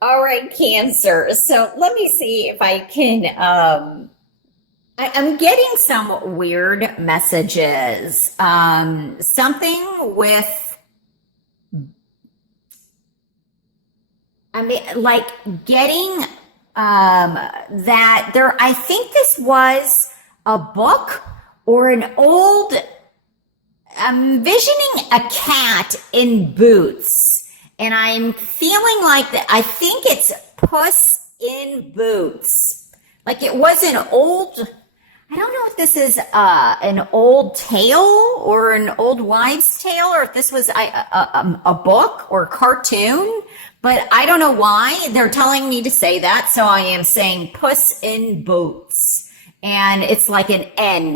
All right, Cancer. So let me see if I can. I'm getting some weird messages. Something with, I mean, like getting that there, I think this was a book or an old, I'm envisioning a cat in boots. And I'm feeling like that. I think it's Puss in Boots. Like it was an old, I don't know if this is an old tale or an old wives' tale, or if this was a book or a cartoon. But I don't know why they're telling me to say that. So I am saying Puss in Boots. And it's like an N.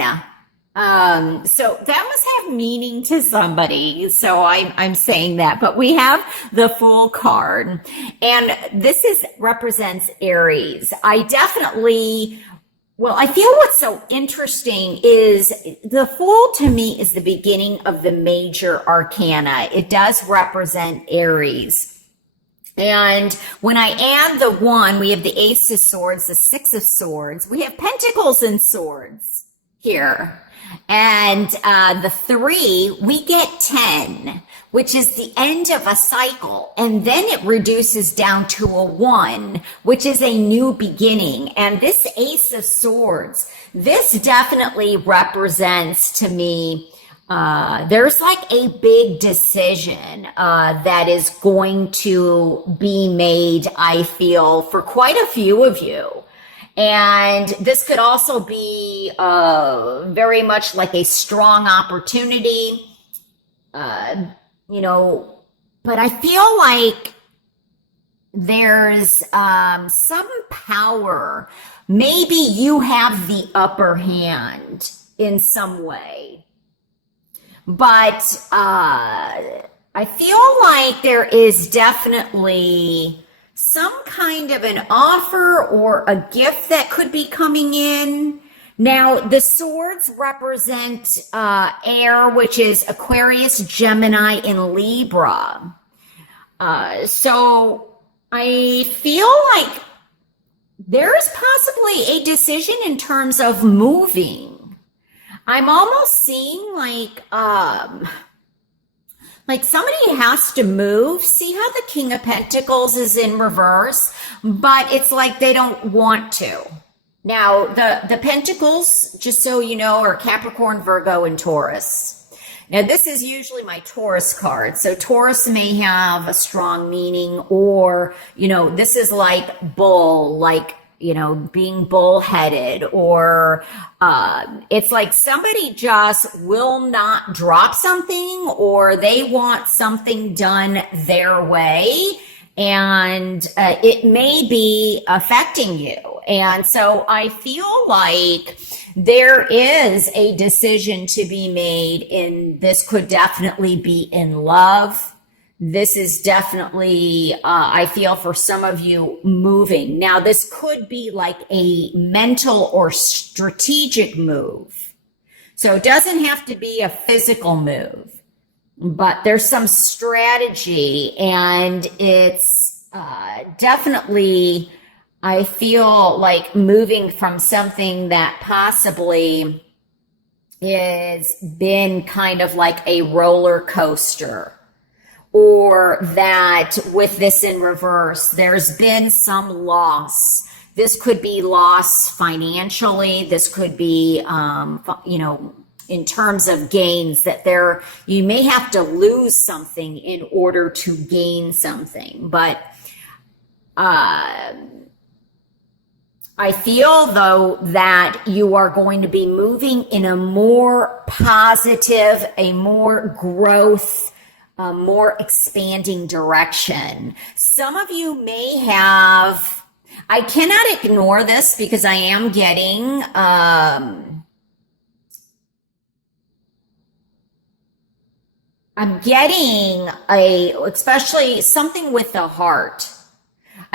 So that must have meaning to somebody. So I'm saying that, but we have the Fool card, and this is represents Aries. I definitely, well, I feel what's so interesting is the Fool to me is the beginning of the major arcana. It does represent Aries. And when I add the one, we have the Ace of Swords, the Six of Swords, we have Pentacles and Swords here. And the three, we get 10, which is the end of a cycle. And then it reduces down to a one, which is a new beginning. And this Ace of Swords, this definitely represents to me, there's like a big decision that is going to be made, I feel, for quite a few of you. And this could also be very much like a strong opportunity, you know, but I feel like there's some power. Maybe you have the upper hand in some way, but I feel like there is definitely some kind of an offer or a gift that could be coming in. Now, the swords represent air, which is Aquarius, Gemini, and Libra. So I feel like there is possibly a decision in terms of moving. I'm almost seeing like somebody has to move. See how the King of Pentacles is in reverse, but it's like they don't want to. Now, the Pentacles, just so you know, are Capricorn, Virgo, and Taurus. Now, this is usually my Taurus card. So Taurus may have a strong meaning, or, you know, this is like bull, like, you know, being bullheaded, or it's like somebody just will not drop something, or they want something done their way, and it may be affecting you. And so I feel like there is a decision to be made, and this could definitely be in love. This is definitely, I feel for some of you, moving. Now, this could be like a mental or strategic move. So it doesn't have to be a physical move, but there's some strategy, and it's definitely, I feel like moving from something that possibly has been kind of like a roller coaster, or that with this in reverse, there's been some loss. This could be loss financially. This could be, you know, in terms of gains, that there, you may have to lose something in order to gain something. But I feel though that you are going to be moving in a more positive, a more growth, a more expanding direction. Some of you may have, I cannot ignore this because I am getting, I'm getting especially something with the heart.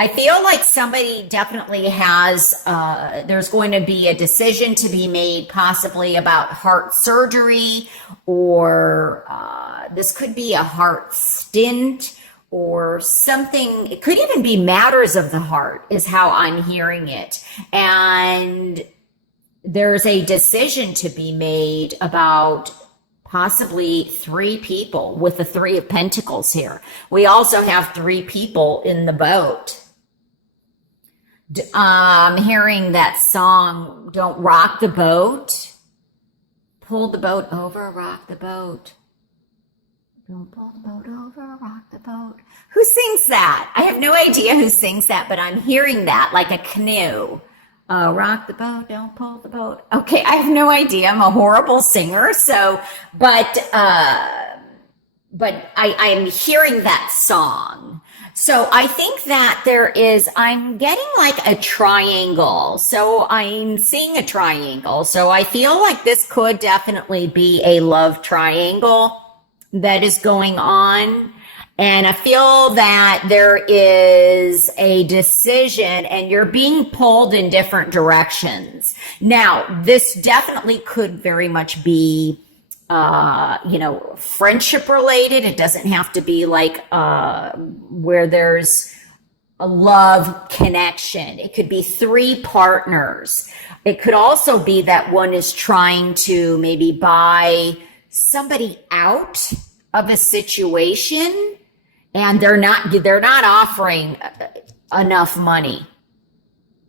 I feel like somebody definitely has, there's going to be a decision to be made possibly about heart surgery, or this could be a heart stint, or something. It could even be matters of the heart is how I'm hearing it. And there's a decision to be made about possibly 3 people with the 3 of Pentacles here. We also have 3 people in the boat. Hearing that song, Don't Rock the Boat. Pull the boat over, rock the boat. Don't pull the boat over, rock the boat. Who sings that? I have no idea who sings that, but I'm hearing that like a canoe. Rock the boat, don't pull the boat. Okay, I have no idea. I'm a horrible singer, so, but I am hearing that song. So I think that I'm getting like a triangle. So I'm seeing a triangle. So I feel like this could definitely be a love triangle that is going on. And I feel that there is a decision and you're being pulled in different directions. Now, this definitely could very much be, friendship related. It doesn't have to be like, where there's a love connection. It could be 3 partners. It could also be that one is trying to maybe buy somebody out of a situation. And they're not offering enough money,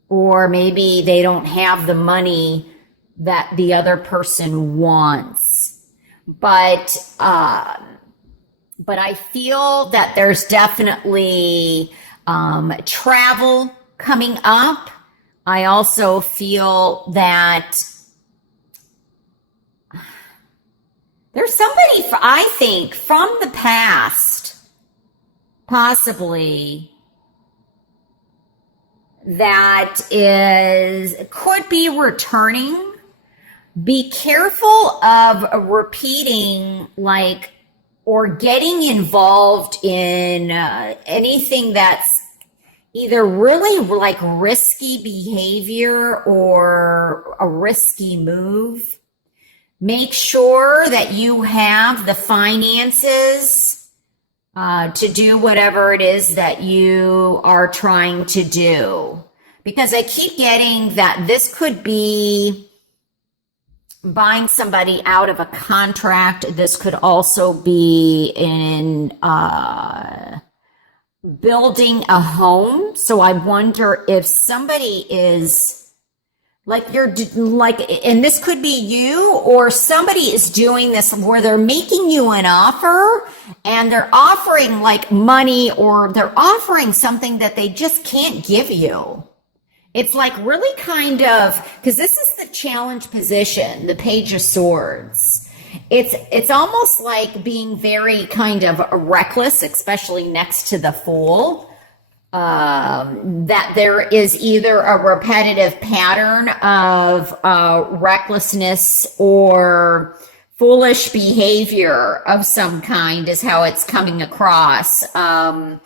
or maybe they don't have the money that the other person wants. But I feel that there's definitely travel coming up. I also feel that there's somebody, I think, from the past, possibly, that could be returning. Be careful of repeating or getting involved in anything that's either really like risky behavior or a risky move. Make sure that you have the finances to do whatever it is that you are trying to do. Because I keep getting that this could be buying somebody out of a contract. This could also be in building a home. So I wonder if somebody is and this could be you, or somebody is doing this where they're making you an offer and they're offering like money, or they're offering something that they just can't give you. It's like really kind of, because this is the challenge position, the Page of Swords. It's almost like being very kind of reckless, especially next to the Fool. That there is either a repetitive pattern of recklessness or foolish behavior of some kind is how it's coming across. And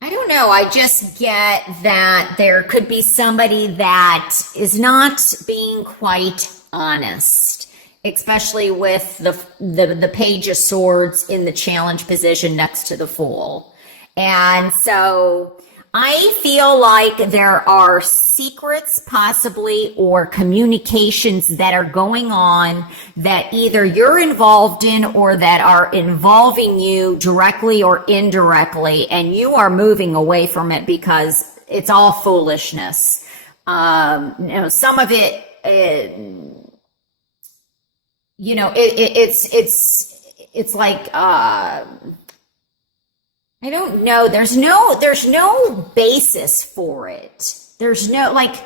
I don't know, I just get that there could be somebody that is not being quite honest, especially with the Page of Swords in the challenge position next to the Fool. And so I feel like there are secrets possibly, or communications that are going on that either you're involved in or that are involving you directly or indirectly, and you are moving away from it because it's all foolishness. Some of it, it's like, I don't know. There's no basis for it. There's no, I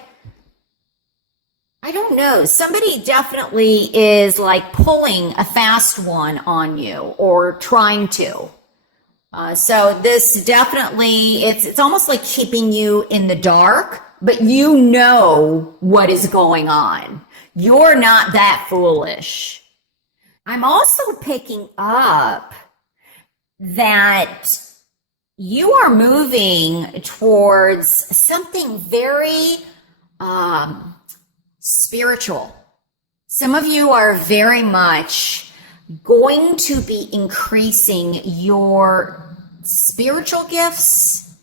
don't know. Somebody definitely is like pulling a fast one on you, or trying to. So this definitely, it's almost like keeping you in the dark, but you know what is going on. You're not that foolish. I'm also picking up that you are moving towards something very spiritual. Some of you are very much going to be increasing your spiritual gifts,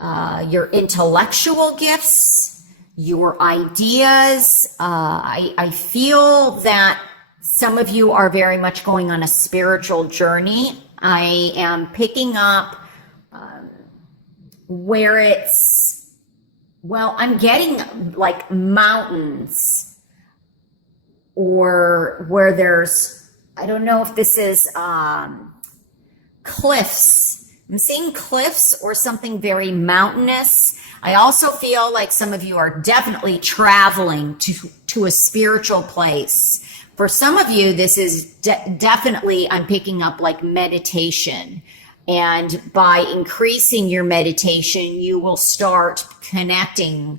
your intellectual gifts, your ideas. I feel that some of you are very much going on a spiritual journey. I am picking up where it's, well, I'm getting like mountains, or where there's, I don't know if this is cliffs. I'm seeing cliffs or something very mountainous. I also feel like some of you are definitely traveling to a spiritual place. For some of you, this is definitely, I'm picking up like meditation. And by increasing your meditation, you will start connecting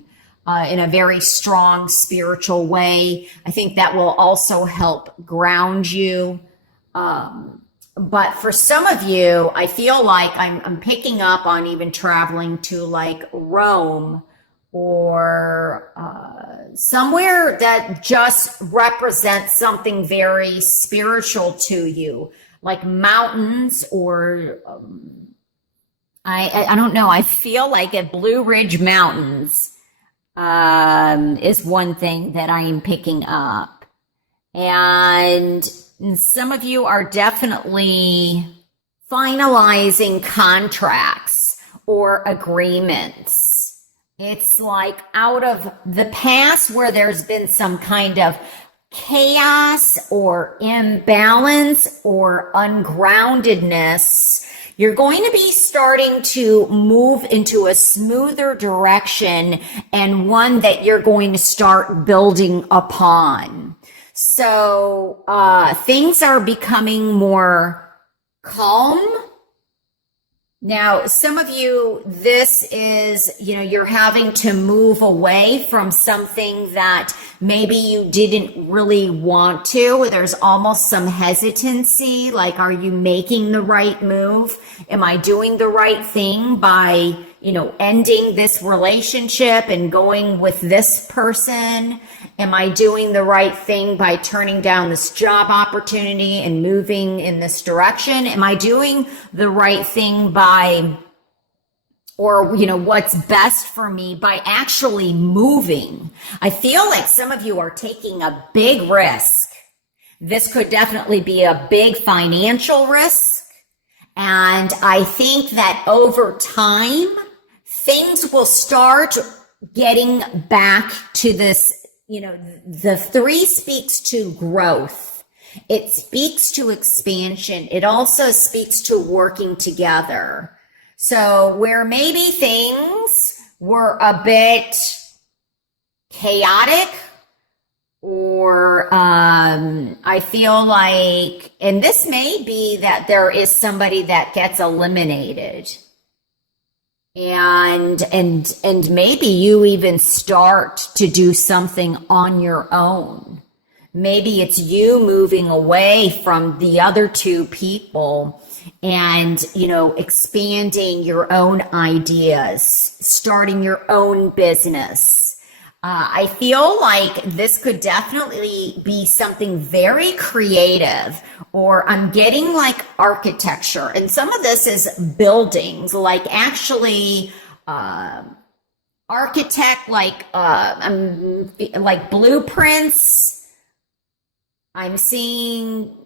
in a very strong spiritual way. I think that will also help ground you. But for some of you, I feel like I'm picking up on even traveling to like Rome, or somewhere that just represents something very spiritual to you, like mountains, or I don't know. I feel like at Blue Ridge Mountains is one thing that I am picking up. And some of you are definitely finalizing contracts or agreements. It's like out of the past where there's been some kind of chaos or imbalance or ungroundedness. You're going to be starting to move into a smoother direction, and one that you're going to start building upon. So things are becoming more calm. Now, some of you, this is, you're having to move away from something that maybe you didn't really want to. There's almost some hesitancy, like, are you making the right move? Am I doing the right thing by, ending this relationship and going with this person? Am I doing the right thing by turning down this job opportunity and moving in this direction? Am I doing the right thing by, or, what's best for me by actually moving? I feel like some of you are taking a big risk. This could definitely be a big financial risk. And I think that over time, things will start getting back to this. The 3 speaks to growth. It speaks to expansion. It also speaks to working together. So where maybe things were a bit chaotic, or I feel like, and this may be that there is somebody that gets eliminated. And maybe you even start to do something on your own. Maybe it's you moving away from the other 2 people and, expanding your own ideas, starting your own business. I feel like this could definitely be something very creative, or I'm getting like architecture, and some of this is buildings, like actually architect, like blueprints. I'm seeing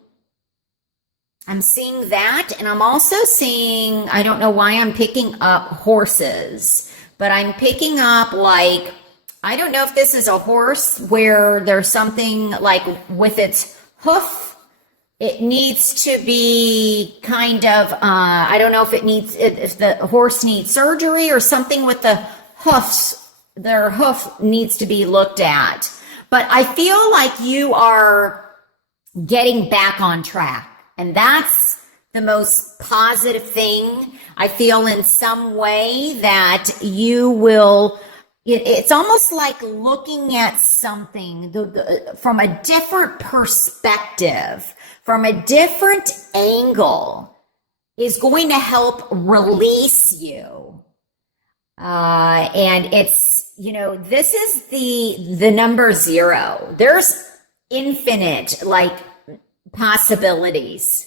that, and I'm also seeing, I don't know why I'm picking up horses, but I'm picking up like, I don't know if this is a horse where there's something like with its hoof. It needs to be kind of, I don't know if the horse needs surgery or something with the hoofs. Their hoof needs to be looked at. But I feel like you are getting back on track. And that's the most positive thing. I feel in some way that you will, it's almost like looking at something from a different perspective, from a different angle, is going to help release you. And it's, this is the number 0. There's infinite, like possibilities.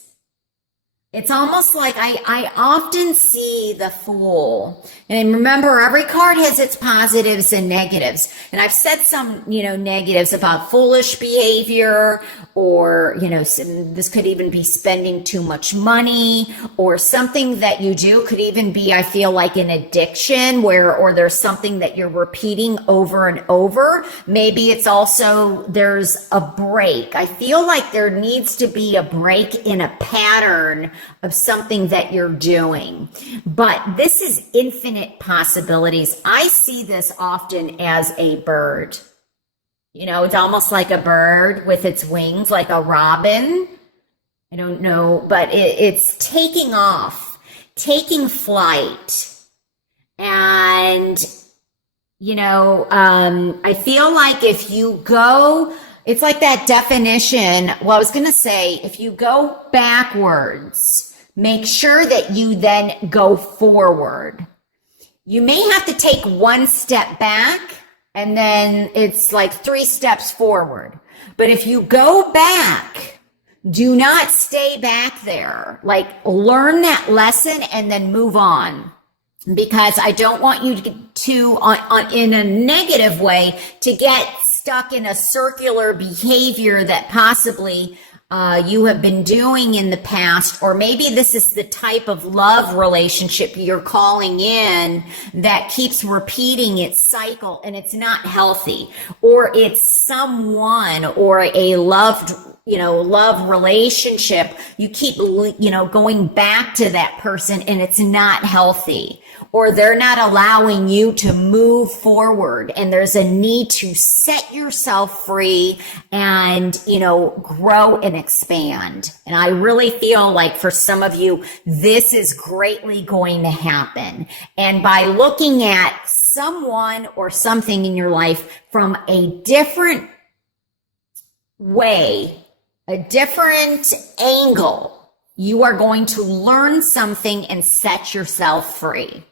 It's almost like I often see the Fool. And remember, every card has its positives and negatives. And I've said some, negatives about foolish behavior, or, this could even be spending too much money, or something that you do could even be, I feel like, an addiction or there's something that you're repeating over and over. Maybe it's also, there's a break. I feel like there needs to be a break in a pattern of something that you're doing. But this is infinite possibilities. I see this often as a bird. It's almost like a bird with its wings, like a robin. I don't know, but it's taking off, taking flight. And, I feel like if you go, it's like that definition. Well, I was going to say, if you go backwards, make sure that you then go forward. You may have to take one step back, and then it's like 3 steps forward. But if you go back, do not stay back there. Like, learn that lesson and then move on. Because I don't want you to in a negative way, to get stuck in a circular behavior that possibly you have been doing in the past, or maybe this is the type of love relationship you're calling in that keeps repeating its cycle and it's not healthy, or it's someone or a love relationship. You keep, going back to that person and it's not healthy, or they're not allowing you to move forward, and there's a need to set yourself free and, grow and expand. And I really feel like for some of you, this is greatly going to happen. And by looking at someone or something in your life from a different way, a different angle, you are going to learn something and set yourself free.